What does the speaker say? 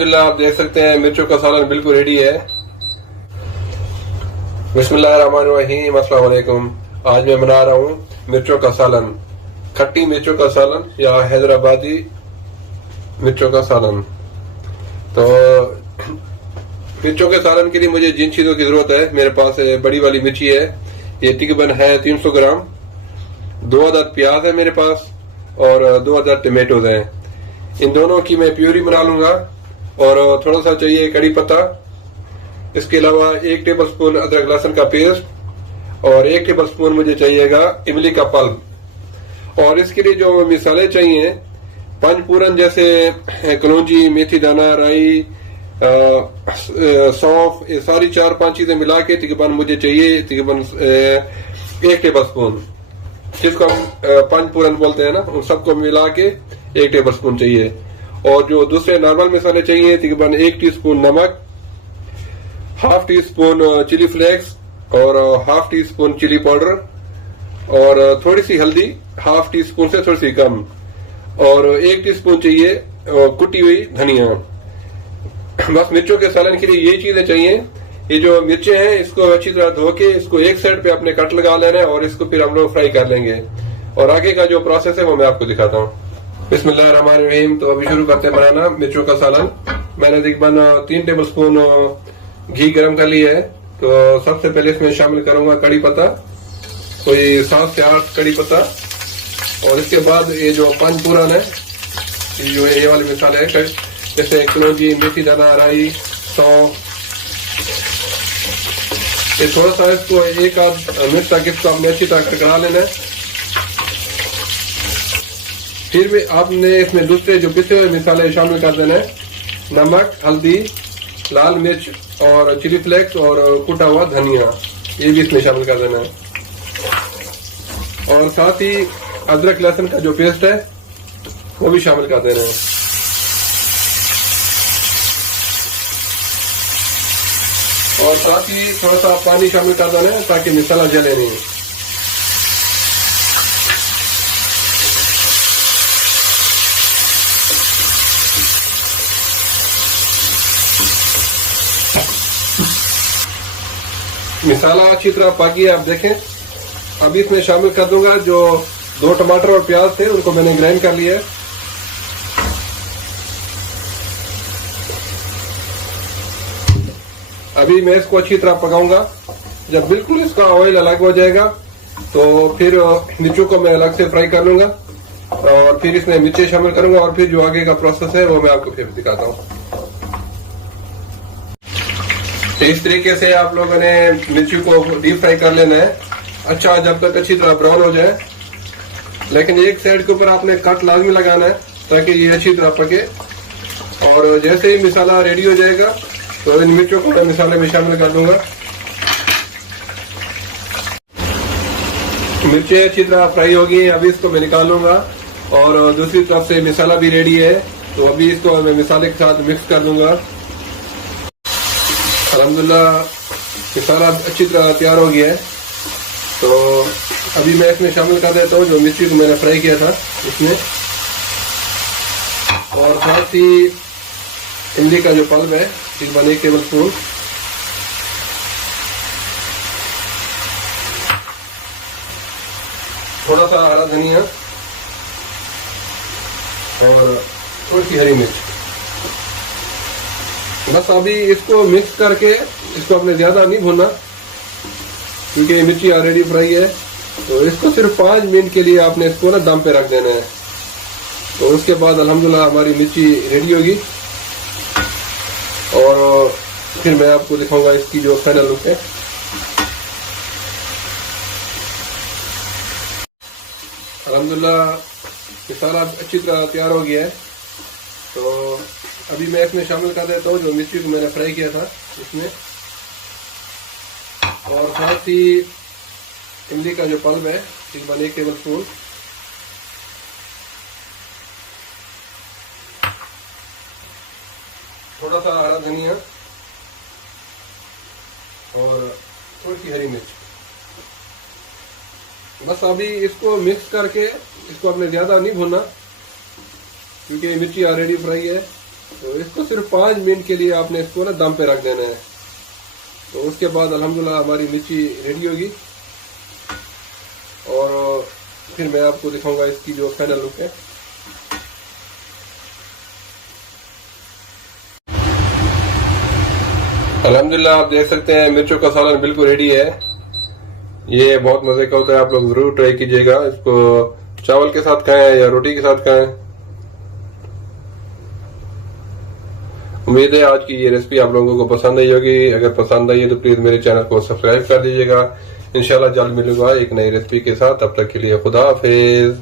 अल्हम्दुलिल्लाह आप देख सकते हैं मिर्चों का सालन बिल्कुल रेडी है। बिस्मिल्लाहिर्रहमानिर्रहीम, अस्सलाम वालेकुम। आज मैं बना रहा हूँ मिर्चों का सालन, खट्टी मिर्चों का सालन या हैदराबादी मिर्चों का सालन। तो मिर्चों के सालन के लिए मुझे जिन चीज़ों की ज़रूरत है, मेरे पास बड़ी वाली मिर्ची है, ये तकरीबन है 300 ग्राम। 2 अदद प्याज है मेरे पास और 2 अदद टमेटोज हैं। इन दोनों की मैं प्यूरी बना लूंगा। और थोड़ा सा चाहिए कड़ी पत्ता। इसके अलावा 1 टेबल स्पून अदरक लहसुन का पेस्ट और 1 टेबल स्पून मुझे चाहिएगा इमली का पल्प। और इसके लिए जो मिसाले चाहिए, पंचपूरन जैसे कलौंजी, मेथी दाना, राई, सौंफ, ये सारी 4-5 चीजें मिला के तकरीबन मुझे चाहिए तकरीबन 1 टेबल स्पून, जिसको हम पंचपूरन बोलते हैं ना, उन सबको मिला के 1 टेबल स्पून चाहिए। और जो दूसरे नॉर्मल मसाले चाहिए तकरीबन 1 टीस्पून नमक, ½ टीस्पून चिली फ्लेक्स और ½ टीस्पून चिली पाउडर और थोड़ी सी हल्दी, ½ टीस्पून से थोड़ी सी कम, और 1 टीस्पून चाहिए कुटी हुई धनिया। बस मिर्चों के सालन के लिए ये चीजें चाहिए। ये जो मिर्चें हैं इसको अच्छी तरह धो के इसको एक साइड पे अपने कट लगा लेना है और इसको फिर हम लोग फ्राई कर लेंगे। और आगे का जो प्रोसेस है वो मैं आपको दिखाता हूँ। बिस्मिल्लाहिर्रहमानिर्रहीम। तो अभी शुरू करते हैं बनाना मिर्चों का सालन। मैंने तकरीबन 3 टेबल स्पून घी गर्म कर लिया है। तो सबसे पहले इसमें शामिल करूंगा कड़ी पत्ता, कोई 7 से 8 कड़ी पत्ता। और इसके बाद ये जो पंचपूरन है, ये वाले मसाले हैं जैसे कलौंजी, मेथी दाना, राई, सौंफ, ये थोड़ा सा इसको 1 आध मिनट तक इसको आपने अच्छी तरह कड़ा लेना है। फिर भी आपने इसमें दूसरे जो पिसे हुए मसाले शामिल कर देना है, नमक, हल्दी, लाल मिर्च और चिली फ्लेक्स और कुटा हुआ धनिया, ये भी इसमें शामिल कर देना है। और साथ ही अदरक लहसुन का जो पेस्ट है वो भी शामिल कर देना है। और साथ ही थोड़ा सा पानी शामिल कर देना है ताकि मसाला जले नहीं। मसाला अच्छी तरह पक गया, आप देखें। अभी इसमें शामिल कर दूंगा जो 2 टमाटर और प्याज थे, उनको मैंने ग्राइंड कर लिया है। अभी मैं इसको अच्छी तरह पकाऊंगा। जब बिल्कुल इसका ऑयल अलग हो जाएगा तो फिर मिर्चों को मैं अलग से फ्राई कर लूंगा और फिर इसमें मिर्चें शामिल करूंगा और फिर जो आगे का प्रोसेस है वो मैं आपको फिर दिखाता हूँ। तो इस तरीके से आप लोगों ने मिर्ची को डीप फ्राई कर लेना है, अच्छा, जब तक अच्छी तरह ब्राउन हो जाए। लेकिन एक साइड के ऊपर आपने कट लाजमी लगाना है ताकि ये अच्छी तरह पके। और जैसे ही मसाला रेडी हो जाएगा तो इन मिर्चों को मैं मसाले में शामिल कर दूंगा। मिर्चें अच्छी तरह फ्राई हो गई, अभी इसको मैं निकाल लूंगा। और दूसरी तरफ से मसाला भी रेडी है, तो अभी इसको मैं मसाले के साथ मिक्स कर दूंगा। अल्हम्दुलिल्लाह मसाला अच्छी तरह तैयार हो गया है। तो अभी मैं इसमें शामिल कर देता हूँ जो मिर्ची को मैंने फ्राई किया था इसमें, और साथ ही इमली का जो पल्प है तकरीबन 1 टेबल स्पून, थोड़ा सा हरा धनिया और थोड़ी सी हरी मिर्च। बस अभी इसको मिक्स करके इसको अपने ज्यादा नहीं भूनना क्योंकि मिर्ची ऑलरेडी फ्राई है। तो इसको सिर्फ 5 मिनट के लिए आपने इसको ना दम पे रख देना है। तो उसके बाद अल्हम्दुलिल्लाह हमारी मिर्ची रेडी होगी और फिर मैं आपको दिखाऊंगा इसकी जो फाइनल लुक है। अल्हम्दुलिल्लाह मसाला अच्छी तरह तैयार हो गया है। तो अभी मैं इसमें शामिल कर देता हूँ जो मिर्ची को मैंने फ्राई किया था इसमें, और साथ ही इमली का जो पल्प है तकरीबन 1 टेबल स्पून, थोड़ा सा हरा धनिया और थोड़ी सी हरी मिर्च। बस अभी इसको मिक्स करके इसको अपने ज्यादा नहीं भूनना क्योंकि मिर्ची ऑलरेडी फ्राई है। तो इसको सिर्फ 5 मिनट के लिए आपने इसको ना दम पे रख देना है। तो उसके बाद अल्हम्दुलिल्लाह हमारी मिर्ची रेडी होगी और फिर मैं आपको दिखाऊंगा इसकी जो फाइनल लुक है। अल्हम्दुलिल्लाह आप देख सकते हैं मिर्चों का सालन बिल्कुल रेडी है। ये बहुत मजे का होता है, आप लोग जरूर ट्राई कीजिएगा। इसको चावल के साथ खाएं या रोटी के साथ खाएं। उम्मीद है आज की ये रेसिपी आप लोगों को पसंद आई होगी। अगर पसंद आई है तो प्लीज मेरे चैनल को सब्सक्राइब कर दीजिएगा। इंशाल्लाह जल्द मिलूंगा एक नई रेसिपी के साथ। तब तक के लिए खुदा हाफिज।